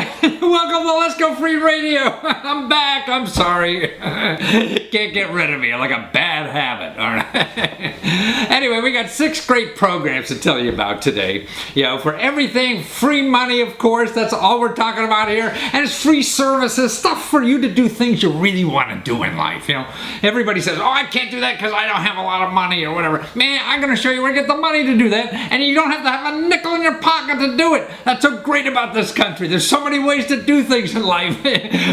right, welcome to Lesko Free Radio. I'm back. I'm sorry. Can't get rid of me. I'm like a bad habit. All right. Anyway, we got 6 great programs to tell you about today. You know, for everything, free money, of course. That's all we're talking about here. And it's free services, stuff for you to do things you really want to do in life. You know, everybody says, "Oh, I can't do that because I don't have a lot of money or whatever." Man, I'm going to show you where to get the money to do that, and you don't have to have a nickel in your pocket to do it. That's so great about this country. There's so many ways to do things in life,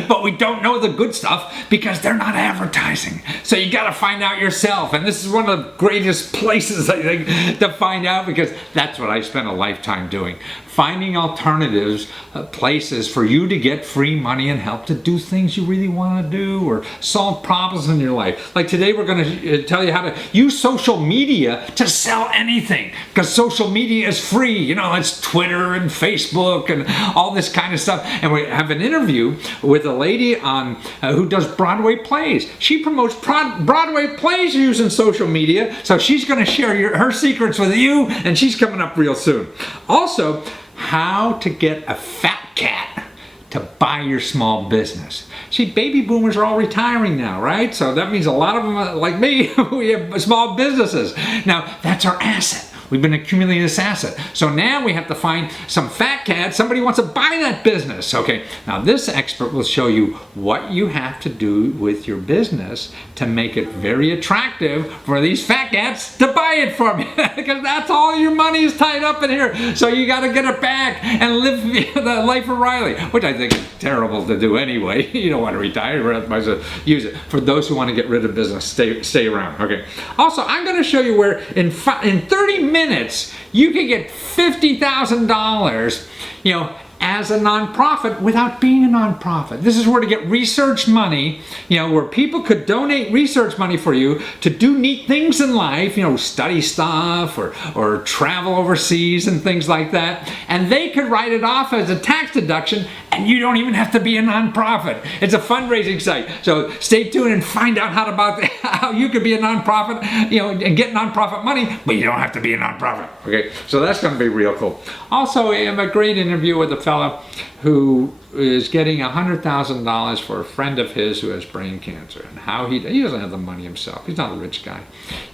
but we don't know the good stuff because they're not advertising. So you got to find out yourself, and this is one of the greatest places, I think, to find out, because that's what I spent a lifetime doing. Finding alternatives, places for you to get free money and help to do things you really want to do or solve problems in your life. Like today we're going to tell you how to use social media to sell anything, because social media is free. You know, it's Twitter and Facebook and all this kind of stuff. And we have an interview with a lady on who does Broadway plays. She promotes Broadway plays using social media, so she's going to share her secrets with you, and she's coming up real soon. Also, how to get a fat cat to buy your small business. See, baby boomers are all retiring now, right? So that means a lot of them, like me, we have small businesses. Now, that's our asset. We've been accumulating this asset. So now we have to find some fat cat, somebody wants to buy that business. Okay, now this expert will show you what you have to do with your business to make it very attractive for these fat cats to buy it from you. Because that's all your money is tied up in here. So you got to get it back and live the life of Riley, which I think is terrible to do anyway. You don't want to retire, might as well use it. For those who want to get rid of business, stay around. Okay. Also, I'm going to show you where in 30 minutes you can get $50,000, you know, as a nonprofit without being a nonprofit. This is where to get research money, you know, where people could donate research money for you to do neat things in life, you know, study stuff or travel overseas and things like that. And they could write it off as a tax deduction, and you don't even have to be a nonprofit. It's a fundraising site. So stay tuned and find out how you could be a nonprofit, you know, and get nonprofit money, but you don't have to be a nonprofit. Okay, so that's going to be real cool. Also, I have a great interview with a fellow who is getting $100,000 for a friend of his who has brain cancer, and how he doesn't have the money himself. He's not a rich guy,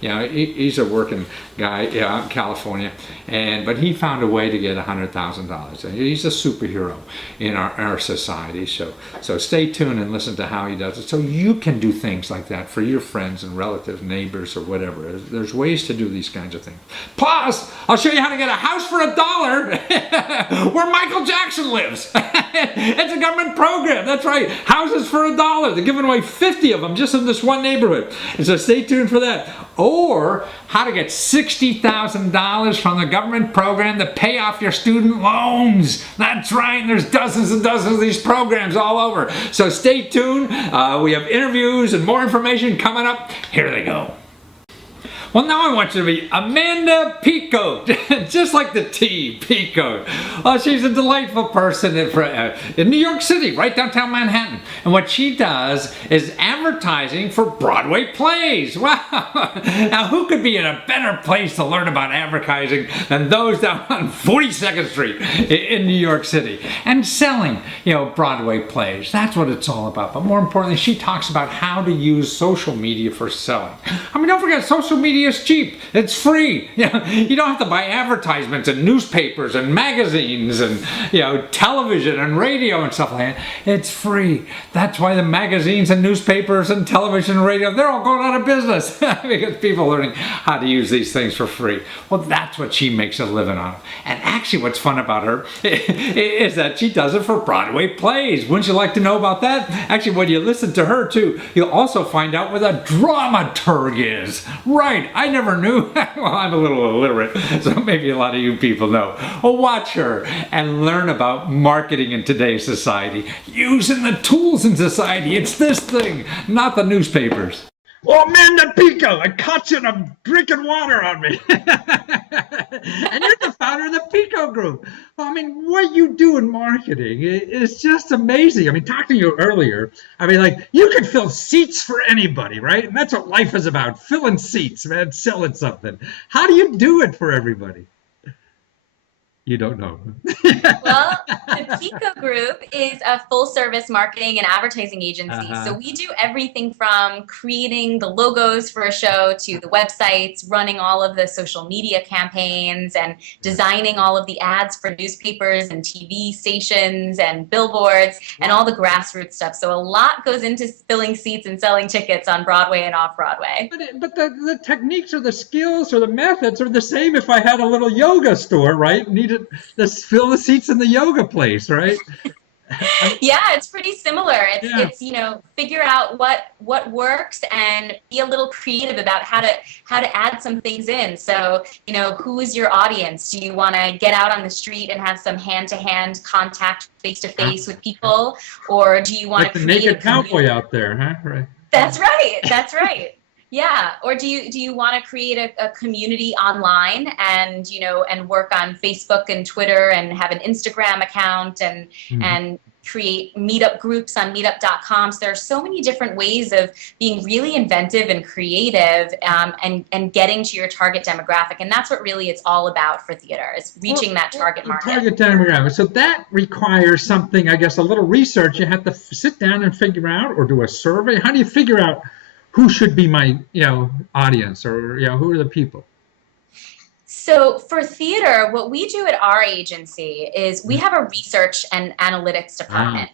you know. He's a working guy out in California, but he found a way to get $100,000. He's a superhero in our society. So stay tuned and listen to how he does it, so you can do things like that for your friends and relatives, neighbors, or whatever. There's ways to do these kinds of things. Plus, I'll show you how to get a house for $1 where Michael Jackson lives. It's a government program. That's right. Houses for $1. They're giving away 50 of them just in this one neighborhood. And so stay tuned for that. Or how to get $60,000 from the government program to pay off your student loans. That's right. There's dozens and dozens of these programs all over. So stay tuned. We have interviews and more information coming up. Here they go. Well, now I want you to meet Amanda Pico, just like the tea, Pico. Well, she's a delightful person in New York City, right downtown Manhattan. And what she does is advertising for Broadway plays. Wow! Now, who could be in a better place to learn about advertising than those down on 42nd Street in New York City? And selling, you know, Broadway plays. That's what it's all about. But more importantly, she talks about how to use social media for selling. I mean, don't forget, social media is cheap. It's free. You know, you don't have to buy advertisements in newspapers and magazines and, you know, television and radio and stuff like that. It's free. That's why the magazines and newspapers and television and radio, they're all going out of business because people are learning how to use these things for free. Well, that's what she makes a living on. And actually what's fun about her is that she does it for Broadway plays. Wouldn't you like to know about that? Actually, when you listen to her too, you'll also find out what a dramaturg is. Right. I never knew. Well, I'm a little illiterate, so maybe a lot of you people know. Well, watch her and learn about marketing in today's society, using the tools in society. It's this thing, not the newspapers. Oh, Amanda Pico, I caught you and I'm drinking water on me. And you're the founder of the Pico Group. Well, I mean, what you do in marketing is just amazing. I mean, talking to you earlier, I mean, like, you can fill seats for anybody, right? And that's what life is about, filling seats, man, selling something. How do you do it for everybody? You don't know. Well, the Pico Group is a full service marketing and advertising agency. So Uh-huh. we do everything from creating the logos for a show to the websites, running all of the social media campaigns, and designing all of the ads for newspapers and TV stations and billboards and all the grassroots stuff. So a lot goes into filling seats and selling tickets on Broadway and off Broadway. But the techniques or the skills or the methods are the same if I had a little yoga store, right? Needed to fill the seats in the yoga place, right? I mean, Yeah, it's pretty similar. yeah. It's figure out what works and be a little creative about how to add some things in. So, who is your audience? Do you want to get out on the street and have some hand-to-hand contact face to face with people, or do you want Like to the create a naked cowboy community? out there, huh? Right. That's right. That's right. Yeah. Or do you want to create a community online and and work on Facebook and Twitter and have an Instagram account Mhm. and create meetup groups on meetup.com. So there are so many different ways of being really inventive and creative, and getting to your target demographic. And that's what really it's all about for theater, is Well, reaching that target market. target demographic. So that requires something, I guess, a little research. You have to sit down and figure out, or do a survey. How do you figure out who should be my, audience, or who are the people? So for theater, what we do at our agency is we have a research and analytics Ah, department.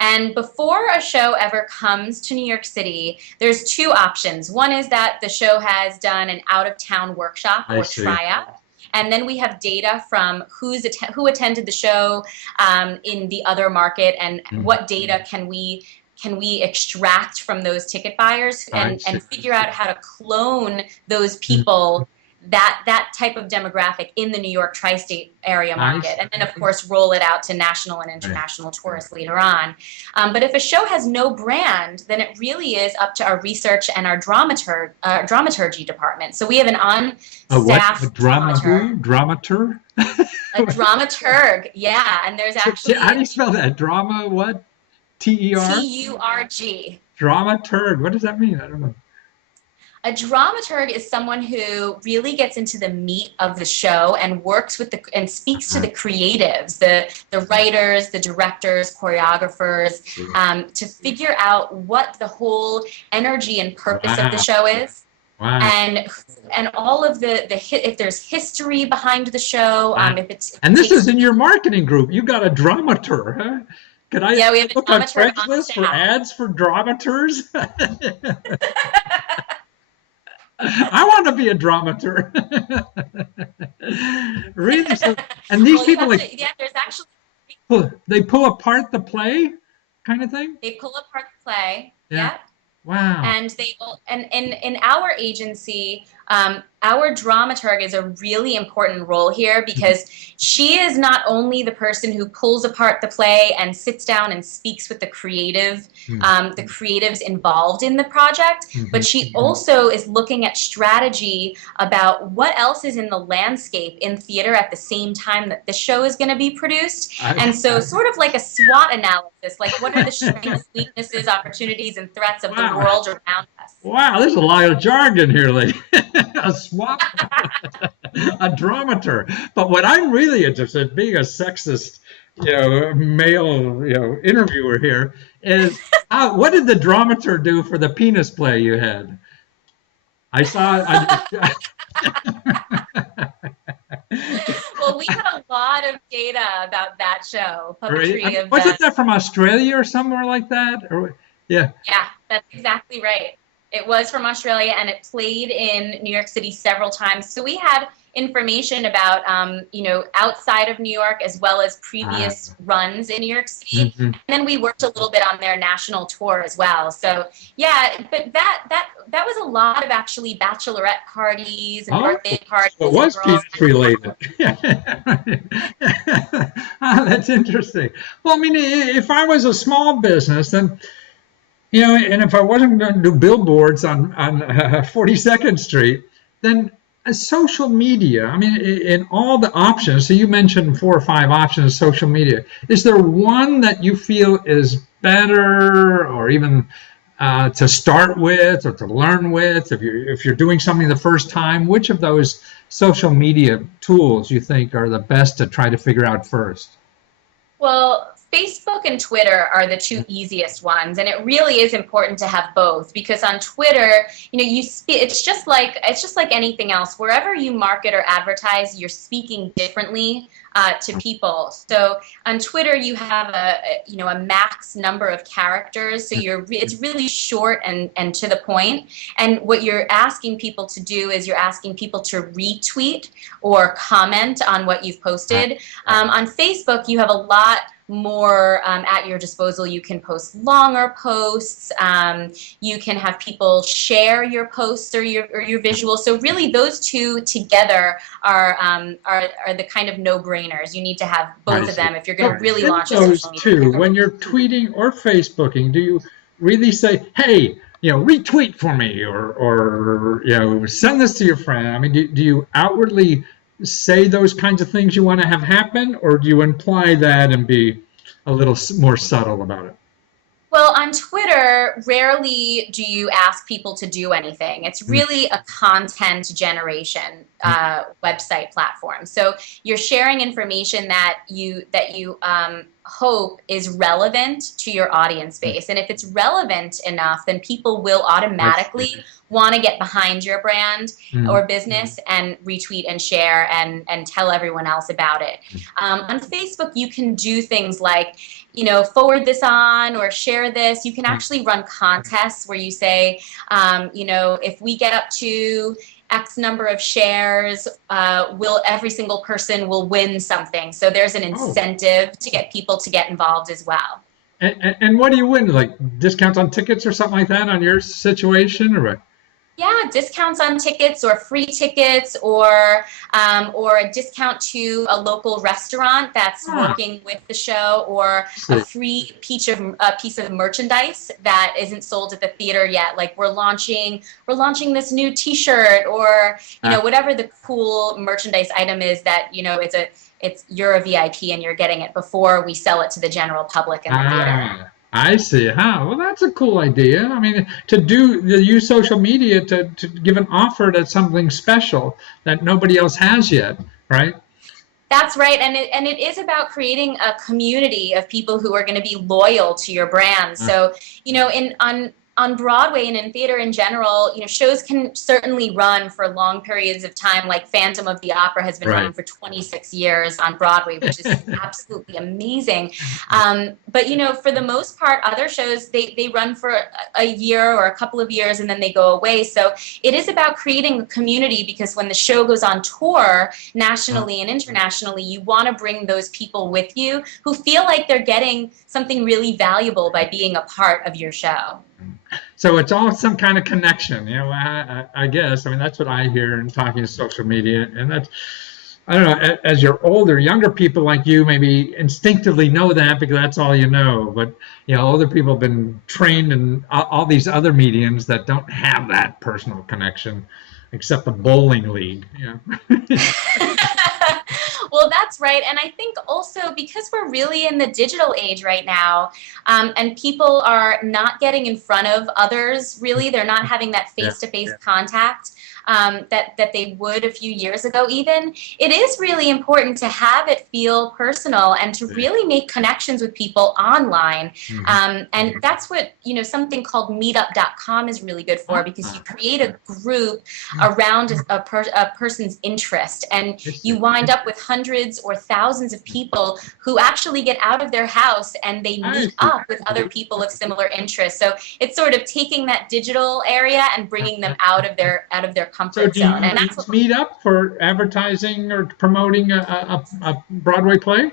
And before a show ever comes to New York City, there's two options. One is that the show has done an out-of-town workshop I or see. tryout. And then we have data from who attended the show, in the other market, and Mhm. what data can we extract from those ticket buyers, I and see. figure out how to clone those Mhm. people, that type of demographic in the New York tri-state area I market, and then of course roll it out to national and see. international tourists later on. But if a show has no brand, then it really is up to our research and our dramaturgy department. So we have an A what? A on-staff drama dramaturg, who? Dramatur? a dramaturg, yeah, and there's How actually do you spell that? Drama what? Ter? TURG. Dramaturg. What does that mean? I don't know. A dramaturg is someone who really gets into the meat of the show and works with and speaks to Uh, the creatives, the writers, the directors, choreographers, to figure out what the whole energy and purpose of the Wow. show is, Wow. and all of if there's history behind the show, Wow. if And it this takes. is in your marketing group. You got a dramatur, huh? Can I Yeah, we have a look on dramaturg on Craigslist for staff. ads for dramaturs? I want to be a dramaturg. Really? So, and these Well, you people have like to. Yeah, there's actually. they pull apart the play, kind of thing. They pull apart the play. Yeah. Yeah. Wow. And in our agency, our dramaturg is a really important role here, because she is not only the person who pulls apart the play and sits down and speaks with the creatives involved in the project, Mhm. but she also is looking at strategy about what else is in the landscape in theater at the same time that the show is going to be produced. And so sort of like a SWOT analysis, like what are the strengths, weaknesses, opportunities, and threats of the Wow. world around us. Wow, there's a lot of jargon here, like a swap, a dramatur. But what I'm really interested, in, being a sexist, male, interviewer here, is what did the dramatur do for the penis play you had? I saw. Well, we had a lot of data about that show, puppetry of Wasn't the. that from Australia or somewhere like that? Or yeah. Yeah, that's exactly right. It was from Australia, and it played in New York City several times. So we had information about, outside of New York, as well as Uh, previous runs in New York City. mhm. And then we worked a little bit on their national tour as well. So yeah, but that was a lot of actually bachelorette parties and Oh, birthday so it parties and was girls' penis related. That's interesting. Well, I mean, if I was a small business, then and if I wasn't going to do billboards on 42nd Street, then social media. I mean, in all the options. So you mentioned 4 or 5 options of social media. Is there one that you feel is better, or even to start with or to learn with? If you're doing something the first time, which of those social media tools you think are the best to try to figure out first? Well, Facebook and Twitter are the two easiest ones, and it really is important to have both because on Twitter, it's just like anything else. Wherever you market or advertise, you're speaking differently to people. So on Twitter, you have a max number of characters, so it's really short and to the point. And what you're asking people to do is you're asking people to retweet or comment on what you've posted. On Facebook, you have a lot more at your disposal. You can post longer posts. You can have people share your posts or your visuals. So really, those two together are the kind of no-brainers. You need to have both of them if you're going to really launch a social media. Those two, when you're tweeting or Facebooking, do you really say, "Hey, retweet for me," or send this to your friend? I mean, do you outwardly say those kinds of things you want to have happen, or do you imply that and be a little more subtle about it? Well, on Twitter, rarely do you ask people to do anything. It's really a content generation website platform. So you're sharing information that you hope is relevant to your audience base. And if it's relevant enough, then people will automatically want to get behind your brand or business and retweet and share and tell everyone else about it. On Facebook, you can do things like, forward this on or share this. You can actually run contests where you say, if we get up to X number of shares, every single person will win something. So there's an incentive to get people to get involved as well. And what do you win? Like discounts on tickets or something like that on your situation, or what? Yeah, discounts on tickets or free tickets or a discount to a local restaurant that's working with the show, or a free piece of merchandise that isn't sold at the theater yet. Like we're launching this new T-shirt or whatever the cool merchandise item is that you're a VIP and you're getting it before we sell it to the general public in the theater. I see. Well, that's a cool idea. I mean, to use social media to give an offer to something special that nobody else has yet, right? That's right, and it is about creating a community of people who are going to be loyal to your brand. So, on Broadway and in theater in general, shows can certainly run for long periods of time. Like Phantom of the Opera has been running for 26 years on Broadway, which is absolutely amazing. But for the most part, other shows they run for a year or a couple of years and then they go away. So it is about creating a community, because when the show goes on tour nationally and internationally, you want to bring those people with you who feel like they're getting something really valuable by being a part of your show. So it's all some kind of connection, I guess. I mean, that's what I hear in talking to social media. And that's, I don't know, as you're older, younger people like you maybe instinctively know that because that's all you know. But, older people have been trained in all these other mediums that don't have that personal connection, except the bowling league. Well, that's right. And I think also because we're really in the digital age right now, and people are not getting in front of others, really, they're not having that face-to-face contact that they would a few years ago even. It is really important to have it feel personal and to really make connections with people online. And that's what, something called meetup.com is really good for, because you create a group around a person's interest, and you wind up with hundreds or thousands of people who actually get out of their house and they meet up with other people of similar interests. So it's sort of taking that digital area and bringing them out of their comfort zone. And that's what meet up for advertising or promoting a Broadway play?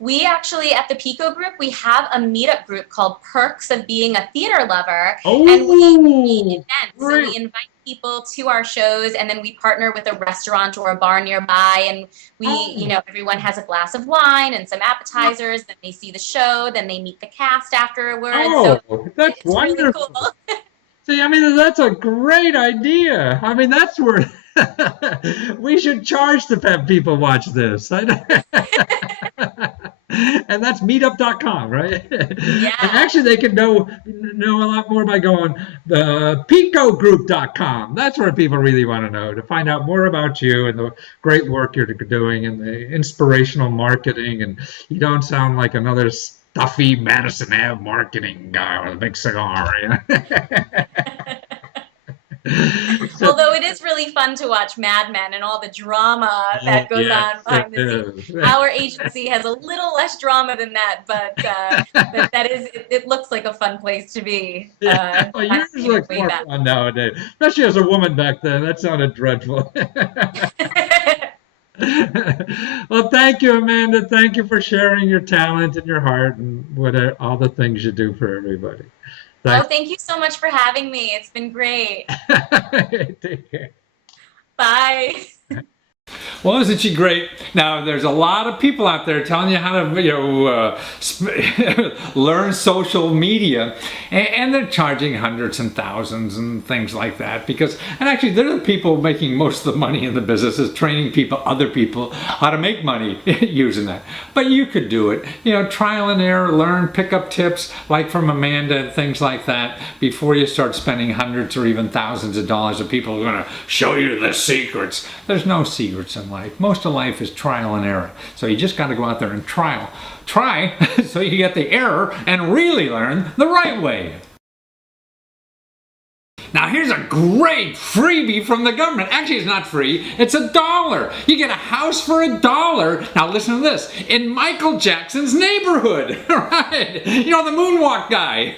We actually, at the Pico Group, we have a meetup group called Perks of Being a Theater Lover. And we meet events. So we invite people to our shows, and then we partner with a restaurant or a bar nearby, and we, everyone has a glass of wine and some appetizers, then they see the show, then they meet the cast afterwards. That's wonderful. Really cool. See, I mean, that's a great idea. I mean, that's where we should charge to have people watch this. And that's meetup.com, right? Yeah. And actually, they can know a lot more by going the picogroup.com. That's where people really want to know to find out more about you and the great work you're doing and the inspirational marketing. And you don't sound like another stuffy Madison Ave marketing guy with a big cigar. You know? So, Although it is really fun to watch Mad Men and all the drama oh, that goes yes, on it behind the scenes. is. Our agency has a little less drama than that, but that is, it looks like a fun place to be. Yeah, well, yours looks Way more back. fun nowadays, especially as a woman back then. That sounded dreadful. Well, thank you, Amanda. Thank you for sharing your talent and your heart and all the things you do for everybody. Oh, Thank thank you so much for having me. It's been great. Take care. Bye. Well, isn't she great? Now, there's a lot of people out there telling you how to, learn social media, and they're charging hundreds and thousands and things like that. And actually, they're the people making most of the money in the business, is training other people, how to make money using that. But you could do it, trial and error, learn, pick up tips like from Amanda and things like that before you start spending hundreds or even thousands of dollars. Of people who are going to show you the secrets. There's no secrets in life. Most of life is trial and error. So you just got to go out there and try so you get the error and really learn the right way. Now here's a great freebie from the government. Actually, it's not free. It's $1. You get a house for $1. Now listen to this. In Michael Jackson's neighborhood, right? The moonwalk guy.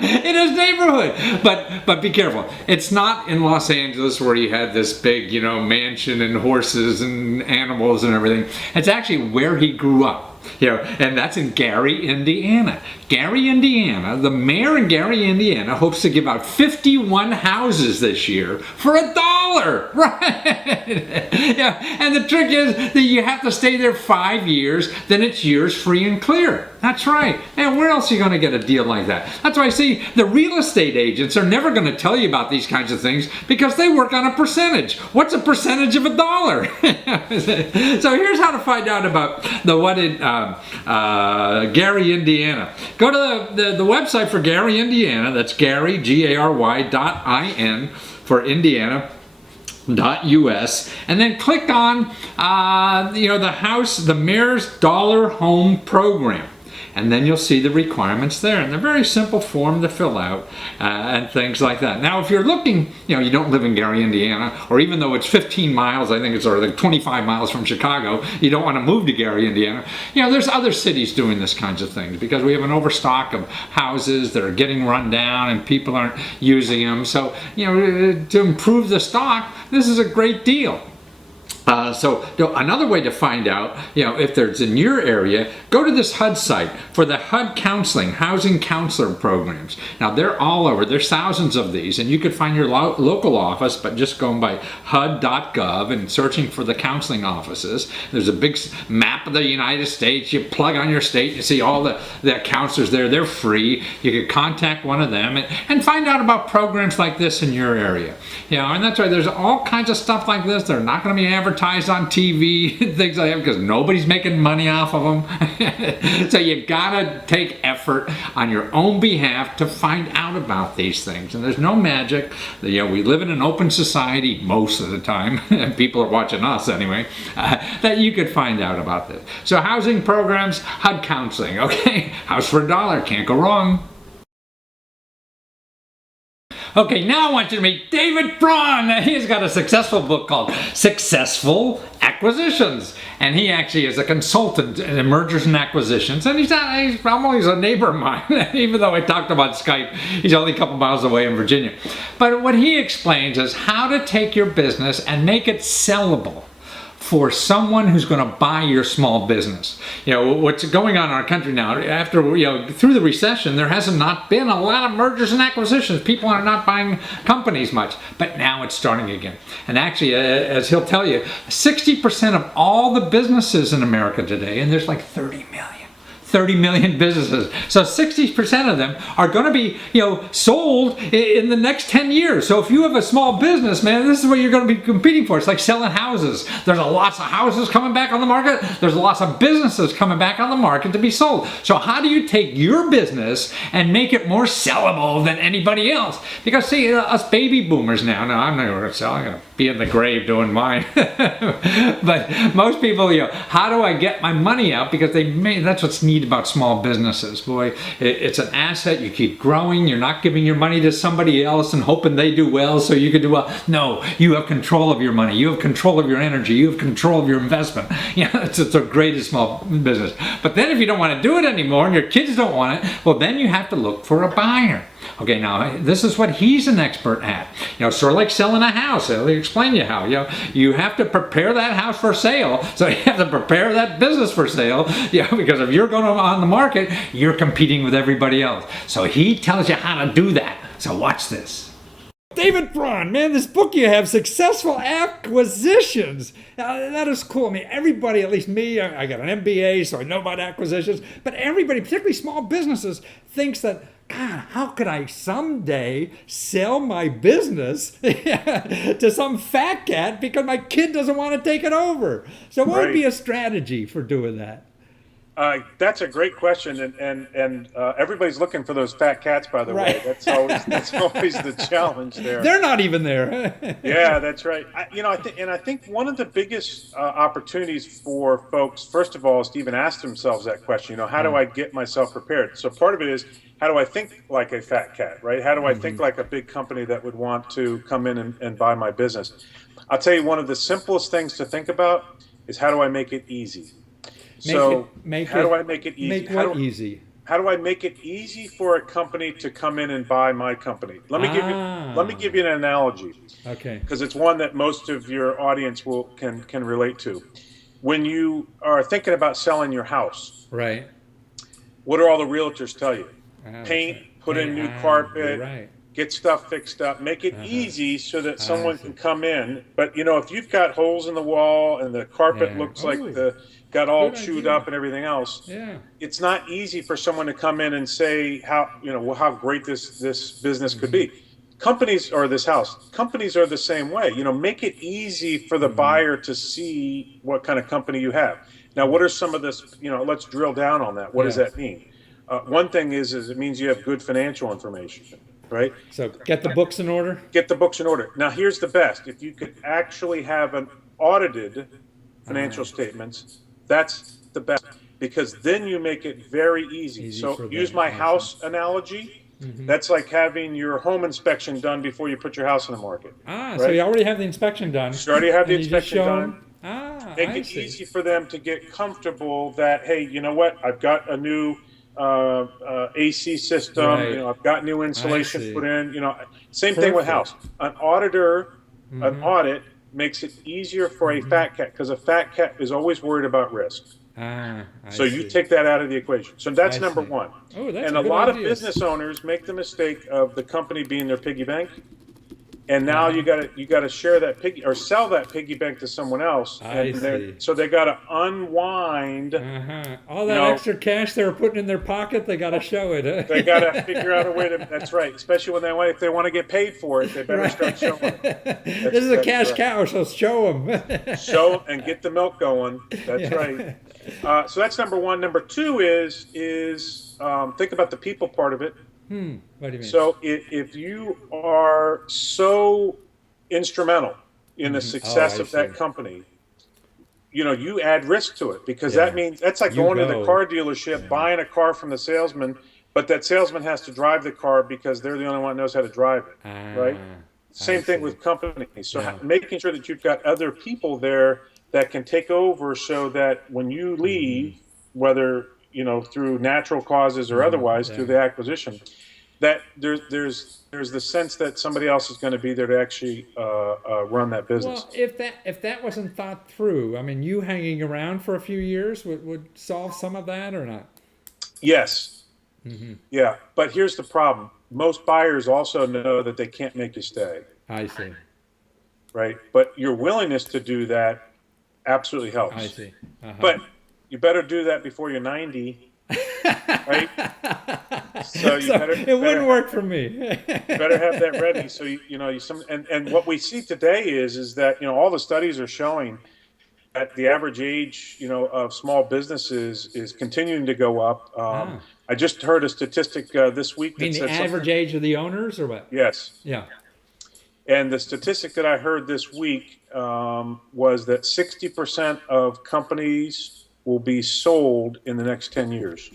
In his neighborhood. But be careful. It's not in Los Angeles where you had this big, mansion and horses and animals and everything. It's actually where he grew up. And that's in Gary, Indiana. Gary, Indiana, the mayor in Gary, Indiana hopes to give out 51 houses this year for $1, right? And the trick is that you have to stay there 5 years, then it's yours free and clear. That's right. And where else are you going to get a deal like that? That's why I see the real estate agents are never going to tell you about these kinds of things because they work on a percentage. What's a percentage of $1? So here's how to find out about the one in Gary, Indiana. Go to the website for Gary, Indiana. That's Gary, GARY.IN for Indiana. .us, and then click on the mayor's dollar home program, and then you'll see the requirements there, and they're very simple form to fill out and things like that. Now, if you're looking, you don't live in Gary, Indiana, or even though it's 15 miles, I think it's like 25 miles from Chicago, you don't want to move to Gary, Indiana. There's other cities doing this kinds of things because we have an overstock of houses that are getting run down and people aren't using them. So, to improve the stock, this is a great deal. So another way to find out, if there's in your area, go to this HUD site for the HUD counseling, housing counselor programs. Now they're all over. There's thousands of these, and you could find your local office, but just going by HUD.gov and searching for the counseling offices. There's a big map of the United States. You plug on your state, you see all the counselors there. They're free. You could contact one of them and find out about programs like this in your area. And that's why there's all kinds of stuff like this. They're not going to be advertised on TV and things like that because nobody's making money off of them. So you gotta take effort on your own behalf to find out about these things. And there's no magic. We live in an open society most of the time, and people are watching us anyway, that you could find out about this. So housing programs, HUD counseling, okay? House for $1, can't go wrong. Okay, now I want you to meet David Braun. He's got a successful book called Successful Acquisitions. And he actually is a consultant in mergers and acquisitions. And he's a neighbor of mine. Even though I talked about Skype, he's only a couple miles away in Virginia. But what he explains is how to take your business and make it sellable for someone who's going to buy your small business. What's going on in our country now, after, through the recession, there hasn't not been a lot of mergers and acquisitions. People are not buying companies much, but now it's starting again. And actually, as he'll tell you, 60% of all the businesses in America today, and there's like 30 million, 30 million businesses. So 60% of them are going to be, sold in the next 10 years. So if you have a small business, man, this is what you're going to be competing for. It's like selling houses. There's lots of houses coming back on the market. There's lots of businesses coming back on the market to be sold. So how do you take your business and make it more sellable than anybody else? Because see, us baby boomers now, I'm not going to sell. I'm going to be in the grave doing mine. But most people, how do I get my money out? Because that's what's neat about small businesses. Boy, it's an asset. You keep growing. You're not giving your money to somebody else and hoping they do well so you can do well. No, you have control of your money. You have control of your energy. You have control of your investment. It's the greatest small business. But then if you don't want to do it anymore and your kids don't want it, well, then you have to look for a buyer. Okay, now this is what he's an expert at. Sort of like selling a house. He'll explain to you how. You have to prepare that house for sale. So you have to prepare that business for sale. Because if you're going on the market, you're competing with everybody else. So he tells you how to do that. So watch this. David Braun, man, this book you have, Successful Acquisitions. That is cool. I mean, everybody, at least me, I got an MBA, so I know about acquisitions. But everybody, particularly small businesses, thinks that, God, how could I someday sell my business to some fat cat because my kid doesn't want to take it over? So what would be a strategy for doing that? That's a great question, and everybody's looking for those fat cats. By the way, that's always the challenge there. They're not even there. Yeah, that's right. I think one of the biggest opportunities for folks, first of all, is to even ask themselves that question. How do I get myself prepared? So part of it is, how do I think like a fat cat, right? How do I think like a big company that would want to come in and buy my business? I'll tell you, one of the simplest things to think about is, how do I make it easy? How do I make it easy? Make what easy? How do I make it easy for a company to come in and buy my company? Let me give you an analogy. Okay. Because it's one that most of your audience can relate to. When you are thinking about selling your house, right? What do all the realtors tell you? Paint, put in new carpet, get stuff fixed up, make it easy so that someone can come in. But if you've got holes in the wall and the carpet looks like got all chewed up and everything else, it's not easy for someone to come in and say how great this business could be. Companies are the same way. Make it easy for the buyer to see what kind of company you have. Now, what are some of this? Let's drill down on that. What does that mean? One thing is it means you have good financial information, right? So get the books in order? Get the books in order. Now, here's the best. If you could actually have an audited financial statements, that's the best, because then you make it very easy. So use my house analogy. That's like having your home inspection done before you put your house on the market. Right? So you already have the inspection done. You already have the inspection done. Make it see. Easy for them to get comfortable that, hey, you know what? I've got a new AC system. I've got new insulation put in. Same thing with house. An auditor, an audit makes it easier for a fat cat, because a fat cat is always worried about risk. So you take that out of the equation. So that's number one. Oh, that's and a lot of business owners make the mistake of the company being their piggy bank. And now you got to share that piggy, or sell that piggy bank to someone else. So they got to unwind all that extra cash they were putting in their pocket. They got to show it. They got to figure out a way to. That's right. Especially if they want to get paid for it, they better start showing it. This is a cash cow, so show them. Show and get the milk going. That's right. So that's number one. Number two is think about the people part of it. What do you mean? So if you are so instrumental in the success of that company, you add risk to it, because that means that's like going to the car dealership, buying a car from the salesman, but that salesman has to drive the car because they're the only one that knows how to drive it, right? Same thing with companies. So making sure that you've got other people there that can take over, so that when you leave, whether through natural causes or otherwise, through the acquisition, that there's the sense that somebody else is going to be there to actually run that business. Well, if that wasn't thought through, I mean, you hanging around for a few years would solve some of that, or not? Yes. Yeah, but here's the problem. Most buyers also know that they can't make you stay. I see. Right? But your willingness to do that absolutely helps. I see. But you better do that before you're 90 right? So it wouldn't work for me. You better have that ready. So and what we see today is that all the studies are showing that the average age of small businesses is continuing to go up. I just heard a statistic this week that said the average age of the owners, or what? Yes. Yeah. And the statistic that I heard this week was that 60% of companies will be sold in the next 10 years.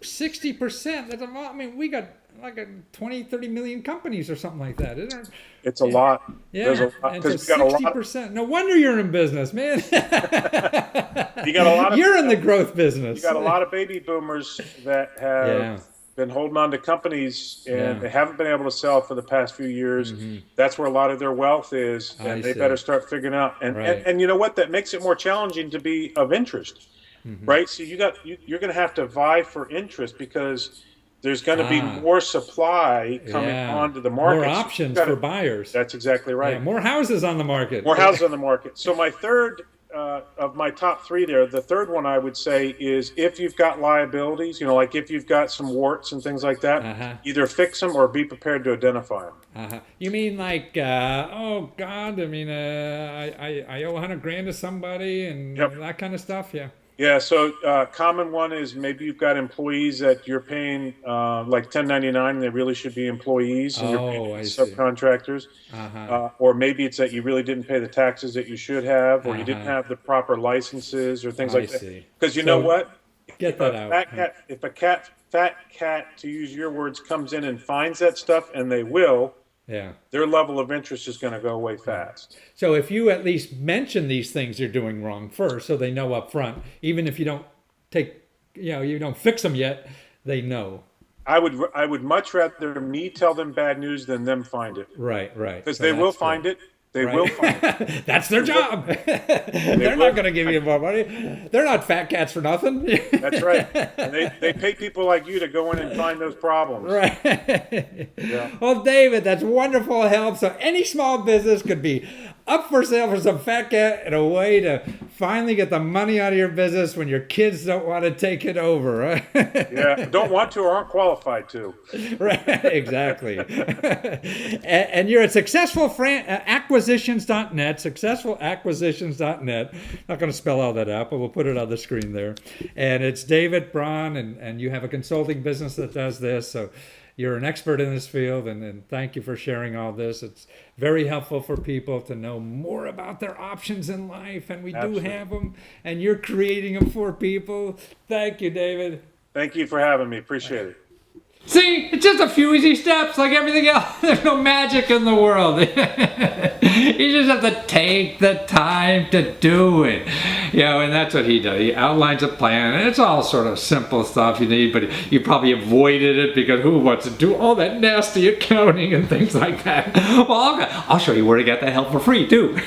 60%? That's a lot. I mean, we got like 20, 30 million companies or something like that, isn't it? It's a lot. Yeah, there's a lot, and so 60%. No wonder you're in business, man. You got a lot of. You're in the growth business. You got a lot of baby boomers that have been holding on to companies and they haven't been able to sell for the past few years. That's where a lot of their wealth is, and they better start figuring out. And you know what? That makes it more challenging to be of interest, right? So you're going to have to vie for interest because there's going to be more supply coming onto the market. More options for buyers. That's exactly right. Yeah, more houses on the market. More houses on the market. So my third of my top three there, the third one I would say is if you've got liabilities, like if you've got some warts and things like that, either fix them or be prepared to identify them. You mean like, oh God, I mean, I owe $100,000 to somebody and that kind of stuff? Yeah. Yeah, so common one is maybe you've got employees that you're paying like 1099 and they really should be employees and you're paying subcontractors. Or maybe it's that you really didn't pay the taxes that you should have, or you didn't have the proper licenses or things like that. Because you know what? Get that out. If a fat cat, to use your words, comes in and finds that stuff, and they will, their level of interest is going to go away fast. So if you at least mention these things you're doing wrong first, so they know up front, even if you don't you don't fix them yet, they know. I would much rather me tell them bad news than them find it. Right. Because they will find it. They will find it. That's their job. They're not going to give you more money. They're not fat cats for nothing. That's right. And they pay people like you to go in and find those problems. Right. Well, David, that's wonderful help. So any small business could be up for sale for some fat cat and a way to finally get the money out of your business when your kids don't want to take it over, right? Yeah, don't want to or aren't qualified to. Right, exactly. And you're at successfulacquisitions.net, successfulacquisitions.net. Not going to spell all that out, but we'll put it on the screen there. And it's David Braun, and you have a consulting business that does this, so you're an expert in this field, and thank you for sharing all this. It's very helpful for people to know more about their options in life, and we do have them, and you're creating them for people. Thank you, David. Thank you for having me. Appreciate it. See, it's just a few easy steps like everything else. There's no magic in the world. You just have to take the time to do it. And that's what he does. He outlines a plan, and it's all sort of simple stuff you need, but you probably avoided it because who wants to do all that nasty accounting and things like that? Well, I'll show you where to get that help for free, too.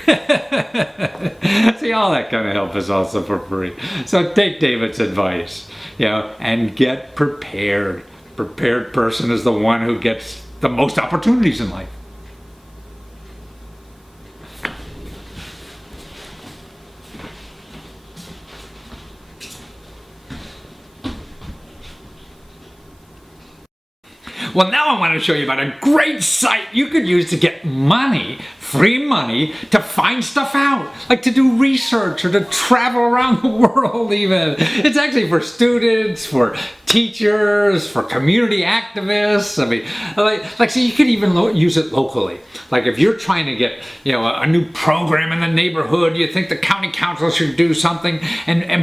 See, all that kind of help is also for free. So take David's advice, and get prepared. Prepared person is the one who gets the most opportunities in life. Well, now I want to show you about a great site you could use to get money, free money, to find stuff out, like to do research or to travel around the world even. It's actually for students, for teachers, for community activists. I mean, so you could even use it locally. Like if you're trying to get, a new program in the neighborhood, you think the county council should do something,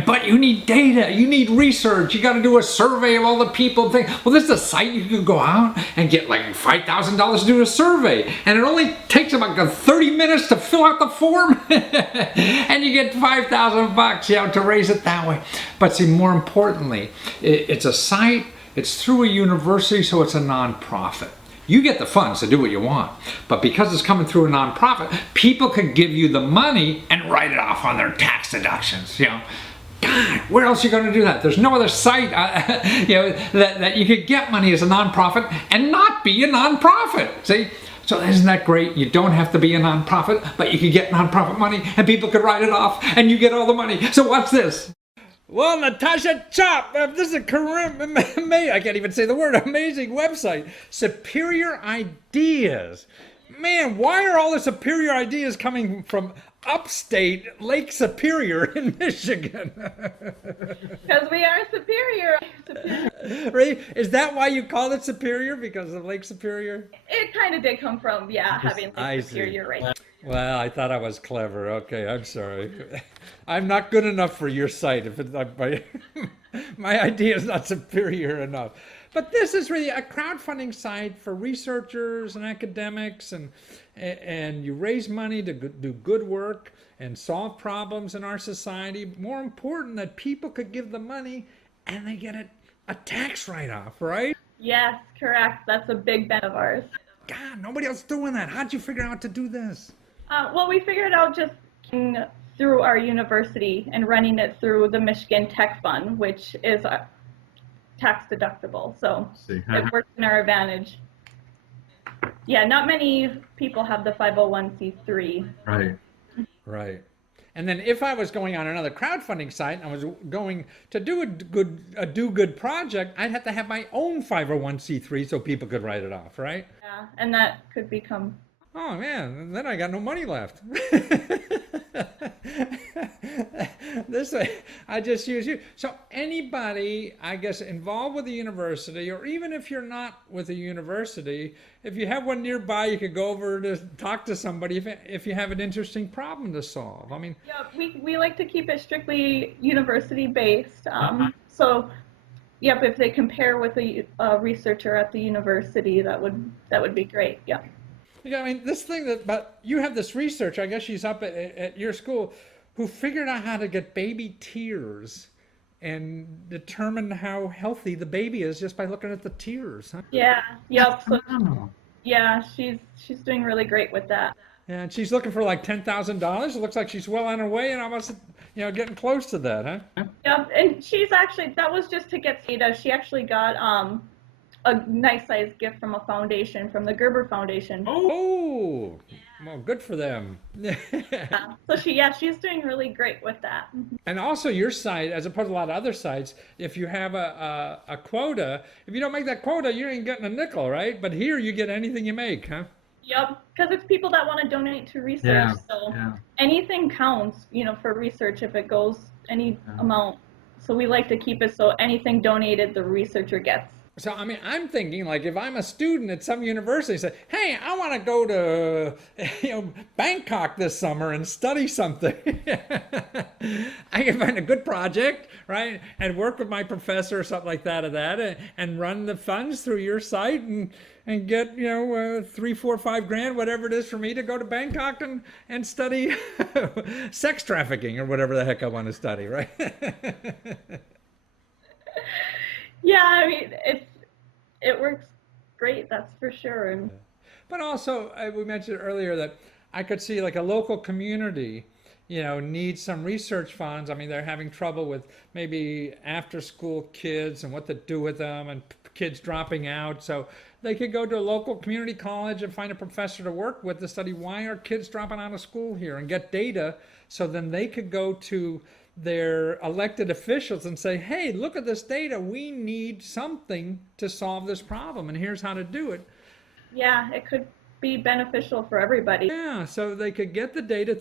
but you need data, you need research, you got to do a survey of all the people. Well, this is a site you could go out and get like $5,000 to do a survey, and it only takes about 30 minutes to fill out the form, and you get $5,000, to raise it that way. But see, more importantly, it's a site, it's through a university, so it's a nonprofit. You get the funds to do what you want, but because it's coming through a nonprofit, people can give you the money and write it off on their tax deductions. God, where else are you going to do that? There's no other site, that you could get money as a nonprofit and not be a nonprofit. See? So isn't that great? You don't have to be a nonprofit, but you can get nonprofit money and people could write it off and you get all the money. So watch this. Well, Natasha Chop, this is a I can't even say the word, amazing website. Superior Ideas. Man, why are all the superior ideas coming from upstate Lake Superior in Michigan? Because we are superior. Right? Is that why you call it Superior? Because of Lake Superior? It kind of did come from, having I like see. superior right. Well, I thought I was clever. Okay, I'm sorry. I'm not good enough for your site. If it's not my idea is not superior enough. But this is really a crowdfunding site for researchers and academics, and you raise money to do good work and solve problems in our society. More important, that people could give the money and they get a tax write-off, right? Yes, correct. That's a big benefit of ours. God, nobody else doing that. How'd you figure out to do this? Well, we figured out just through our university and running it through the Michigan Tech Fund, which is tax deductible. So it works in our advantage. Yeah, not many people have the 501c3. Right. Right. And then if I was going on another crowdfunding site and I was going to do a do-good project, I'd have to have my own 501c3 so people could write it off, right? Yeah, and that could become... Oh, man, then I got no money left. This way, I just use you. So anybody, I guess, involved with the university, or even if you're not with a university, if you have one nearby, you could go over to talk to somebody if you have an interesting problem to solve. I mean, Yeah, we like to keep it strictly university-based. So, yep, if they compare with a researcher at the university, that would be great. Yeah. Yeah, I mean, this thing but you have this researcher, I guess she's up at your school, who figured out how to get baby tears and determine how healthy the baby is just by looking at the tears. Huh? Yeah, yep. So, yeah, she's doing really great with that. Yeah, and she's looking for like $10,000. It looks like she's well on her way, and almost, getting close to that, huh? Yep, and she's actually, that was just to get data. She actually got a nice sized gift from a foundation, from the Gerber Foundation. Oh, well, good for them. So she's doing really great with that. And also your site, as opposed to a lot of other sites, if you have a quota, if you don't make that quota, you ain't getting a nickel, right? But here you get anything you make, huh? Yep, because it's people that want to donate to research. So anything counts, for research if it goes any amount. So we like to keep it so anything donated, the researcher gets. So, I mean, I'm thinking, like, if I'm a student at some university, say, hey, I want to go to, Bangkok this summer and study something. I can find a good project, right, and work with my professor or something like that, and run the funds through your site and get, $3, $4, $5 whatever it is for me to go to Bangkok and study sex trafficking or whatever the heck I want to study, right? Yeah, I mean, it works great, that's for sure. But also, we mentioned earlier that I could see like a local community, needs some research funds. I mean, they're having trouble with maybe after-school kids and what to do with them, and kids dropping out. So they could go to a local community college and find a professor to work with to study why are kids dropping out of school here and get data, so then they could go to their elected officials and say, hey, look at this data. We need something to solve this problem, and here's how to do it. Yeah, it could be beneficial for everybody. Yeah, so they could get the data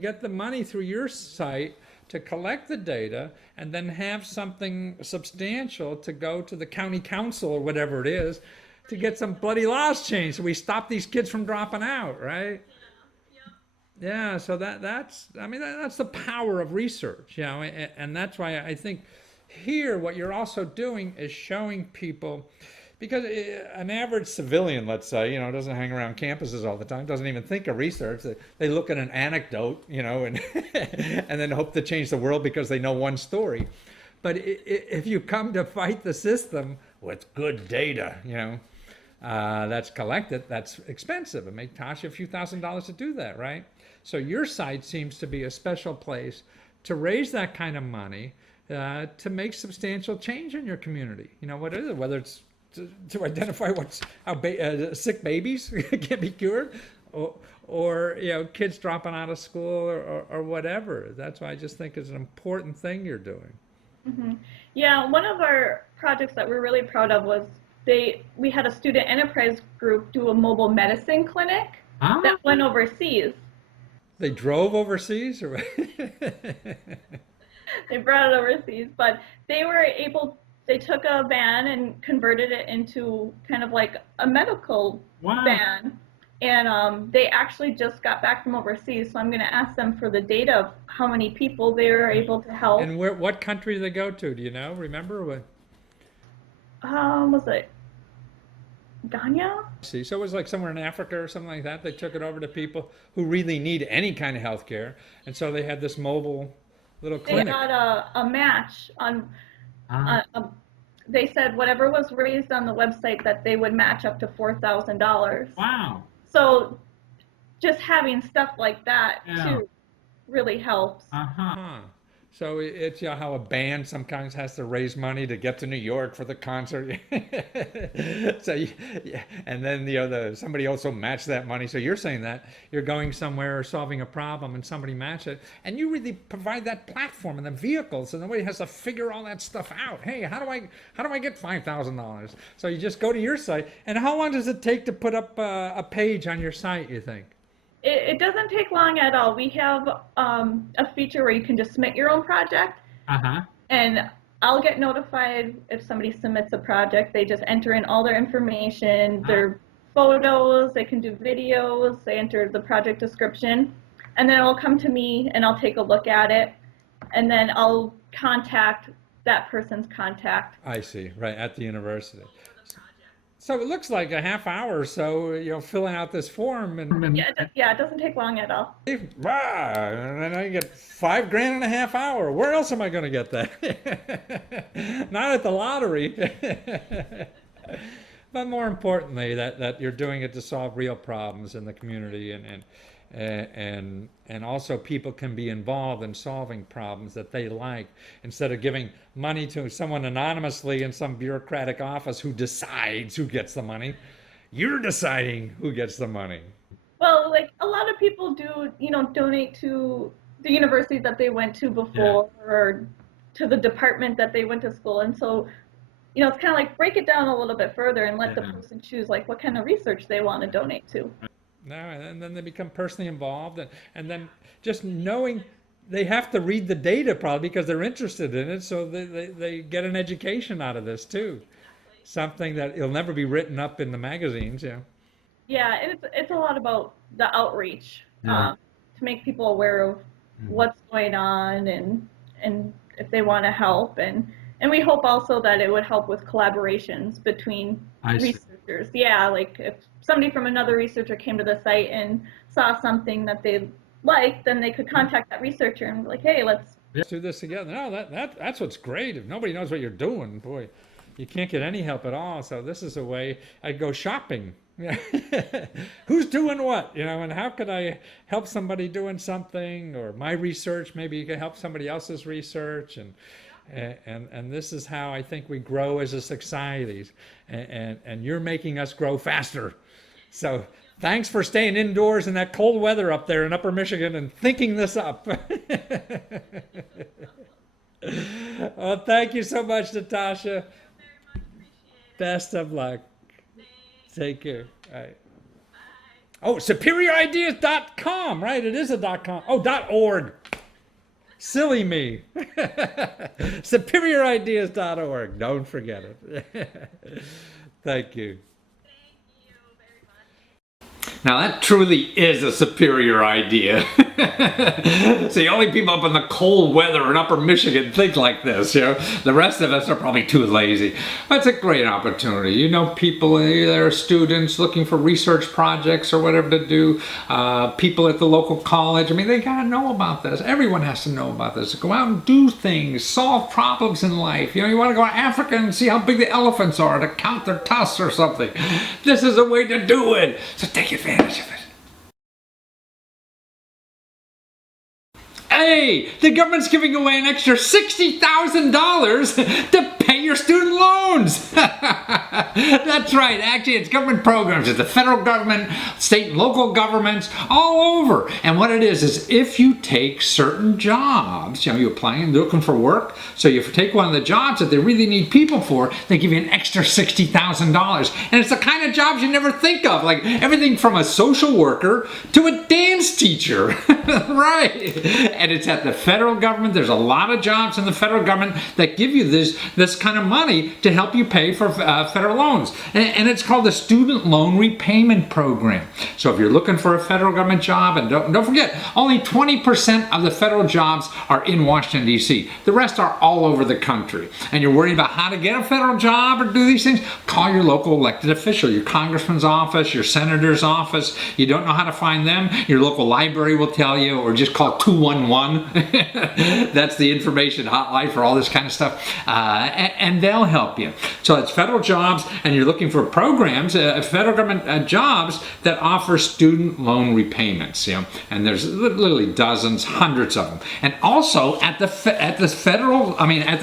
get the money through your site to collect the data, and then have something substantial to go to the county council or whatever it is to get some bloody laws changed so we stop these kids from dropping out, right? Yeah, so that's the power of research, and that's why I think here what you're also doing is showing people, because an average civilian, let's say, doesn't hang around campuses all the time, doesn't even think of research. They look at an anecdote, and and then hope to change the world because they know one story. But if you come to fight the system with good data, that's collected, that's expensive. It may cost you a few $1,000s to do that, right? So your site seems to be a special place to raise that kind of money to make substantial change in your community. What is it? Whether it's to identify how sick babies can be cured, or kids dropping out of school or whatever. That's why I just think it's an important thing you're doing. Mm-hmm. Yeah, one of our projects that we're really proud of was we had a student enterprise group do a mobile medicine clinic that went overseas. They drove overseas, or They brought it overseas, but they took a van and converted it into kind of like a medical van. And they actually just got back from overseas, so I'm going to ask them for the data of how many people they were able to help. And what country did they go to? Do you know? Remember what? Was it Ghana? See, so it was like somewhere in Africa or something like that. They took it over to people who really need any kind of health care, and so they had this mobile little clinic. They got a match on. They said whatever was raised on the website that they would match up to $4,000. Wow. So just having stuff like that too really helps. So it's how a band sometimes has to raise money to get to New York for the concert. So and then somebody also matched that money. So you're saying that you're going somewhere or solving a problem and somebody matched it, and you really provide that platform and the vehicles, so nobody has to figure all that stuff out. Hey, how do I get $5,000? So you just go to your site. And how long does it take to put up a page on your site, you think? It doesn't take long at all. We have a feature where you can just submit your own project, and I'll get notified if somebody submits a project. They just enter in all their information, their photos, they can do videos, they enter the project description, and then it'll come to me and I'll take a look at it, and then I'll contact that person's contact. I see, right, at the university. So it looks like a half hour or so, filling out this form, and it doesn't take long at all. And then I get $5,000 in a half hour. Where else am I going to get that? Not at the lottery. But more importantly, that you're doing it to solve real problems in the community, and also people can be involved in solving problems that they like, instead of giving money to someone anonymously in some bureaucratic office who decides who gets the money. You're deciding who gets the money. Well, like a lot of people do, donate to the university that they went to before, or to the department that they went to school, and so it's kind of like break it down a little bit further and let the person choose like what kind of research they want to donate to. No, and then they become personally involved, and then just knowing they have to read the data probably because they're interested in it, so they get an education out of this too. Something that it'll never be written up in the magazines, Yeah, it's a lot about the outreach to make people aware of what's going on and if they want to help, and we hope also that it would help with collaborations between researchers. Yeah, like if somebody from another researcher came to the site and saw something that they liked, then they could contact that researcher and be like, hey, let's do this together. No, that's what's great. If nobody knows what you're doing, boy, you can't get any help at all. So this is a way I'd go shopping. Who's doing what, and how could I help somebody doing something, or my research, maybe you can help somebody else's research, and this is how I think we grow as a society, and you're making us grow faster. So thanks for staying indoors in that cold weather up there in Upper Michigan and thinking this up. Well, thank you so much, Natasha. Best of luck. Take care. All right. Oh, superiorideas.com, right? It is a .com. Oh, .org. Silly me. superiorideas.org. Don't forget it. Thank you. Now that truly is a superior idea. See, only people up in the cold weather in Upper Michigan think like this, The rest of us are probably too lazy. That's a great opportunity. People, there are students looking for research projects or whatever to do. People at the local college. I mean, they gotta know about this. Everyone has to know about this. Go out and do things, solve problems in life. You want to go to Africa and see how big the elephants are to count their tusks or something. This is a way to do it. So take advantage of it. Hey, the government's giving away an extra $60,000 to pay your student loans. That's right. Actually, it's government programs. It's the federal government, state and local governments, all over. And what it is if you take certain jobs, you applying, looking for work. So you take one of the jobs that they really need people for, they give you an extra $60,000. And it's the kind of jobs you never think of, like everything from a social worker to a dance teacher. Right. And it's at the federal government. There's a lot of jobs in the federal government that give you this kind of money to help you pay for federal loans. And it's called the Student Loan Repayment Program. So if you're looking for a federal government job, and don't forget, only 20% of the federal jobs are in Washington, D.C. The rest are all over the country. And you're worried about how to get a federal job or do these things, call your local elected official, your congressman's office, your senator's office. You don't know how to find them, your local library will tell you, or just call 211. That's the information hotline for all this kind of stuff. And they'll help you. So it's federal jobs, and you're looking for programs, federal government jobs that offer student loan repayments. And there's literally dozens, hundreds of them. And also at the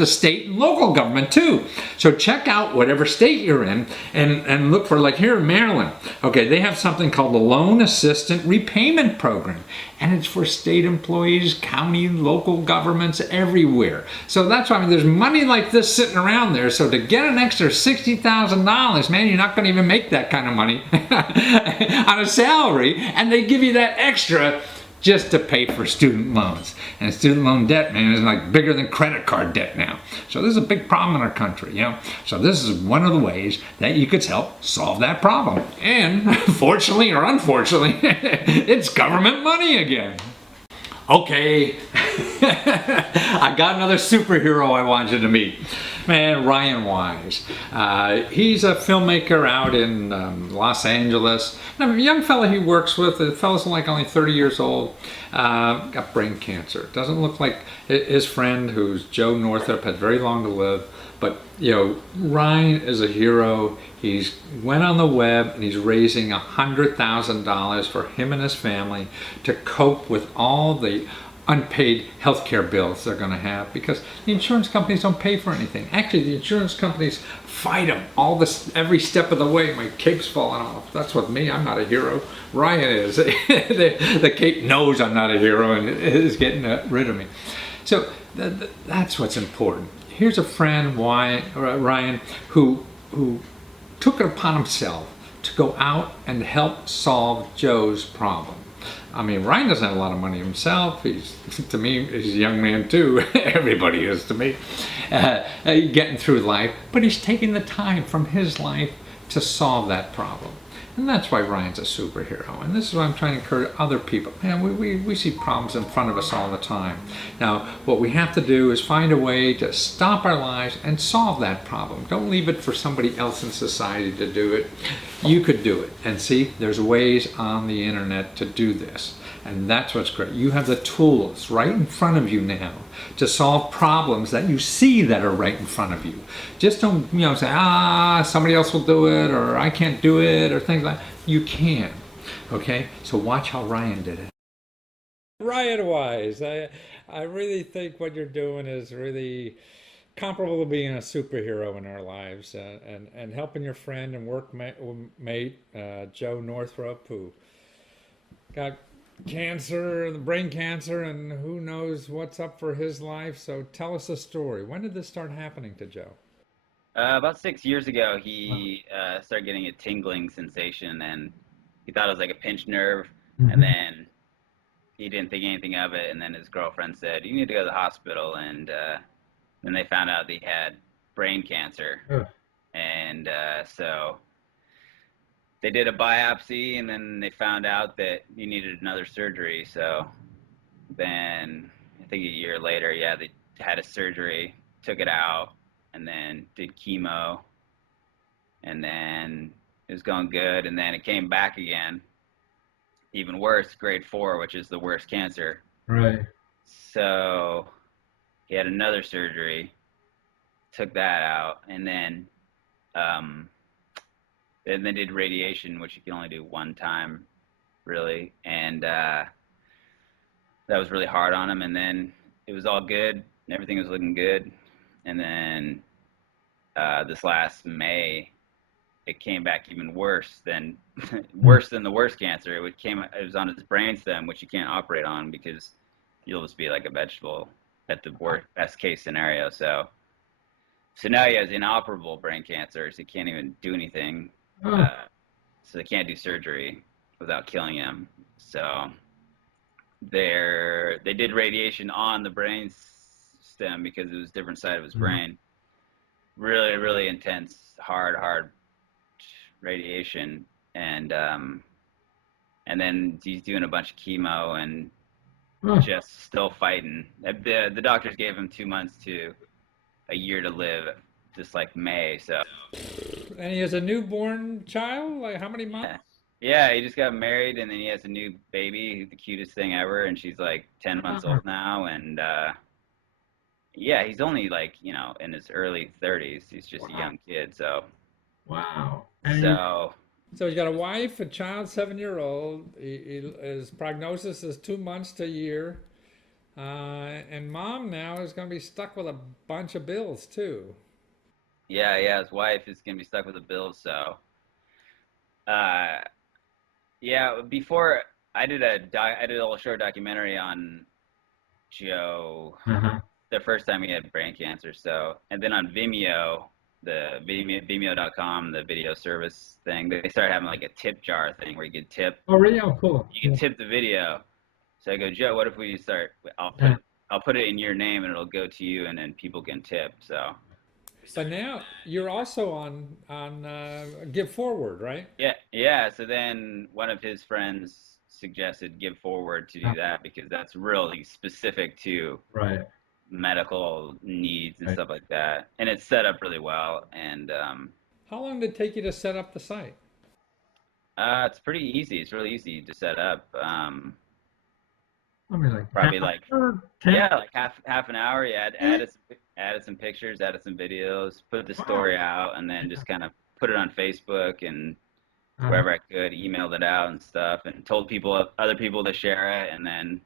state and local government too. So check out whatever state you're in, and look for, like here in Maryland. Okay, they have something called the Loan Assistant Repayment Program. And it's for state employees, county, local governments, everywhere. So that's why there's money like this sitting around there. So to get an extra $60,000, man, you're not going to even make that kind of money on a salary. And they give you that extra just to pay for student loans. And student loan debt, man, is like bigger than credit card debt now. So this is a big problem in our country, So this is one of the ways that you could help solve that problem. And fortunately or unfortunately, it's government money again. Okay, I got another superhero I want you to meet. Man, Ryan Wise. He's a filmmaker out in Los Angeles. A young fella he works with, the fella's like only 30 years old, got brain cancer. Doesn't look like his friend, who's Joe Northrop, had very long to live. But, Ryan is a hero. He's went on the web and he's raising $100,000 for him and his family to cope with all the unpaid health care bills they're going to have, because the insurance companies don't pay for anything. Actually, the insurance companies fight them every step of the way. My cape's falling off. That's with me. I'm not a hero. Ryan is. The cape knows I'm not a hero and is getting rid of me. So that's what's important. Here's a friend, Ryan, who took it upon himself to go out and help solve Joe's problem. Ryan doesn't have a lot of money himself. To me, he's a young man too. Everybody is to me. Getting through life, but he's taking the time from his life to solve that problem. And that's why Ryan's a superhero. And this is why I'm trying to encourage other people. Man, we see problems in front of us all the time. Now, what we have to do is find a way to stop our lives and solve that problem. Don't leave it for somebody else in society to do it. You could do it. And see, there's ways on the internet to do this. And that's what's great. You have the tools right in front of you now to solve problems that you see that are right in front of you. Just don't, say, somebody else will do it, or I can't do it, or things like that. You can. Okay? So watch how Ryan did it. Ryan Wise, I really think what you're doing is really comparable to being a superhero in our lives, and helping your friend and workmate, Joe Northrop, who got cancer, brain cancer, and who knows what's up for his life. So tell us a story. When did this start happening to Joe? About 6 years ago, he started getting a tingling sensation, and he thought it was like a pinched nerve. Mm-hmm. And then he didn't think anything of it, and then his girlfriend said, "You need to go to the hospital." And then they found out that he had brain cancer. And so they did a biopsy, and then they found out that he needed another surgery. So then I think a year later, they had a surgery, took it out, and then did chemo. And then it was going good, and then it came back again. Even worse, grade 4, which is the worst cancer. Right. So he had another surgery, took that out, and then they did radiation, which you can only do one time, really. And that was really hard on him. And then it was all good. Everything was looking good. And then this last May, it came back even worse than worse than the worst cancer. It was on his brainstem, which you can't operate on because you'll just be like a vegetable at the best case scenario. So now he has inoperable brain cancer, so he can't even do anything. So they can't do surgery without killing him. So they did radiation on the brain stem because it was a different side of his brain. Really, really intense, hard radiation, and then he's doing a bunch of chemo and just still fighting. The doctors gave him 2 months to a year to live, just like May. So. And he has a newborn child. Like how many months? Yeah, he just got married, and then he has a new baby, the cutest thing ever, and she's like 10 months old now, and yeah, he's only like, in his early 30s. He's just a young kid, so. Wow. So he's got a wife, a child, 7-year-old. His prognosis is 2 months to a year. And mom now is going to be stuck with a bunch of bills too. Yeah, his wife is going to be stuck with the bills, so. Yeah, before I did a little short documentary on Joe the first time he had brain cancer. So, and then on Vimeo, Vimeo.com, the video service thing, they started having like a tip jar thing where you could tip. Oh, really? Oh, cool. You can tip the video. So I go, Joe, what if we start? I'll put it in your name and it'll go to you, and then people can tip. So. So now you're also on Give Forward, right? Yeah. So then one of his friends suggested Give Forward to do that because that's really specific to medical needs and stuff like that, and it's set up really well. And how long did it take you to set up the site? It's pretty easy. It's really easy to set up. Probably like half an hour. Yeah, added some pictures, added some videos, put the story out, and then just kind of put it on Facebook and wherever I could, emailed it out and stuff, and told other people to share it, and then.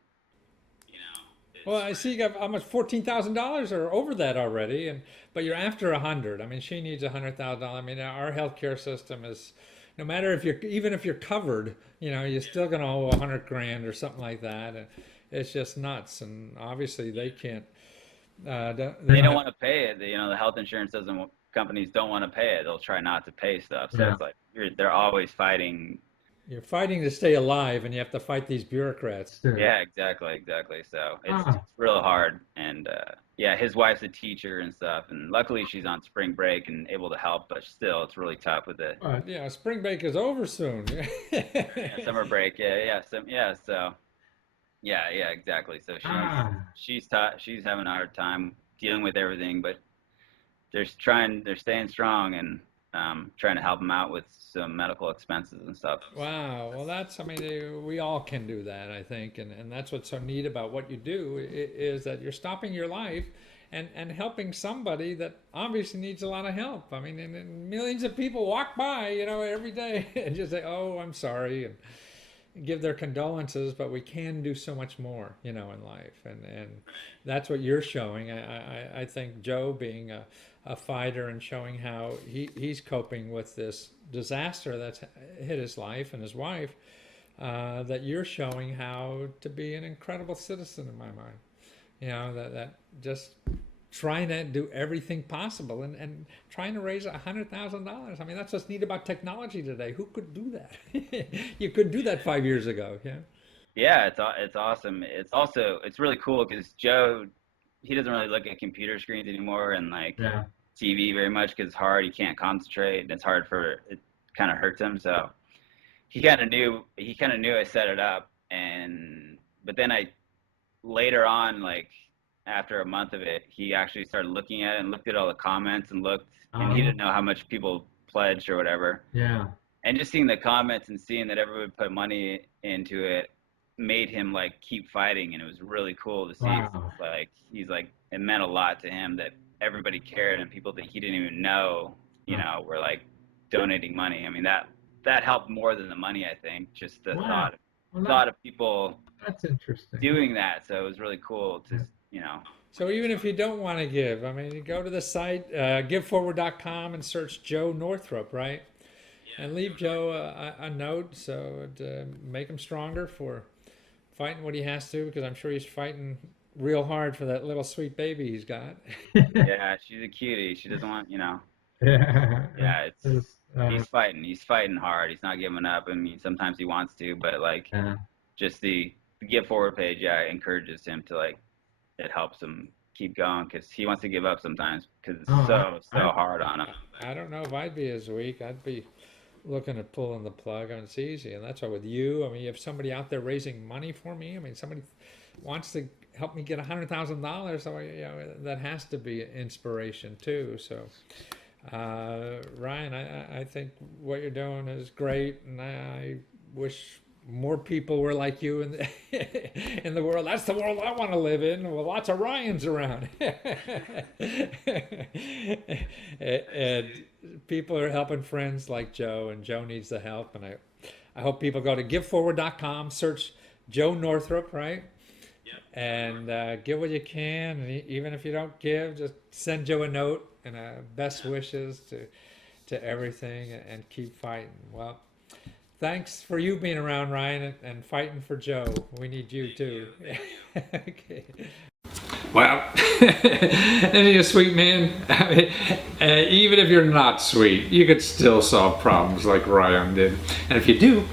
Well, I see you got almost $14,000 or over that already, but you're after 100. I mean, she needs $100,000. I mean, our healthcare system is, no matter even if you're covered, you're still going to owe 100 grand or something like that. And it's just nuts. And obviously they can't. They don't want to pay it. The health insurance companies don't want to pay it. They'll try not to pay stuff. So it's like they're always fighting. You're fighting to stay alive, and you have to fight these bureaucrats. Yeah, exactly. So it's real hard. And yeah, his wife's a teacher and stuff, and luckily she's on spring break and able to help, but still, it's really tough with it. Yeah, spring break is over soon. Summer break. So exactly. So she's having a hard time dealing with everything, but they're staying strong and trying to help them out with some medical expenses and stuff. Wow. Well, we all can do that, I think. And that's what's so neat about what you do is that you're stopping your life and helping somebody that obviously needs a lot of help. I mean, and millions of people walk by, every day and just say, oh, I'm sorry, and give their condolences, but we can do so much more, in life. And that's what you're showing. I think Joe being a fighter and showing how he's coping with this disaster that's hit his life and his wife, that you're showing how to be an incredible citizen in my mind. That just trying to do everything possible and trying to raise $100,000. I mean, that's what's neat about technology today. Who could do that? You couldn't do that 5 years ago. Yeah, it's awesome. It's really cool because Joe, he doesn't really look at computer screens anymore and TV very much because it's hard. He can't concentrate, and it's hard it kind of hurts him. So he kind of knew I set it up, but then later on, like after a month of it, he actually started looking at it and looked at all the comments and and he didn't know how much people pledged or whatever. Yeah. And just seeing the comments and seeing that everyone put money into it made him like keep fighting, and it was really cool to see. Wow. Like he's like, it meant a lot to him that everybody cared, and people that he didn't even know, were like donating money. I mean, that helped more than the money, I think. Just the thought of people that's interesting doing that. So it was really cool to, So even if you don't want to give, I mean, you go to the site, giveforward.com and search Joe Northrop, right? And leave Joe a note so to make him stronger for fighting what he has to, because I'm sure he's fighting real hard for that little sweet baby he's got. Yeah, she's a cutie. She doesn't want, yeah, he's fighting. He's fighting hard. He's not giving up. I mean, sometimes he wants to, but like just the Give Forward page, encourages him to it helps him keep going, because he wants to give up sometimes because it's so hard on him. I don't know if I'd be as weak. I'd be looking at pulling the plug. I mean, it's easy, and that's why with you, I mean, you have somebody out there raising money for me. I mean, somebody wants to help me get $100,000, so that has to be inspiration too. So, Ryan, I think what you're doing is great, and I wish more people were like you in the, in the world. That's the world I want to live in, with lots of Ryans around. And people are helping friends like Joe, and Joe needs the help. And I hope people go to giveforward.com, search Joe Northrup, right? Yeah. And give what you can. And even if you don't give, just send Joe a note and best wishes to everything, and keep fighting. Well, thanks for you being around, Ryan, and fighting for Joe. We need you too. Okay. Well, isn't he a sweet man? I mean, even if you're not sweet, you could still solve problems like Ryan did. And if you do,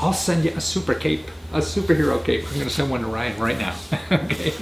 I'll send you a super cape, a superhero cape. I'm going to send one to Ryan right now. Okay.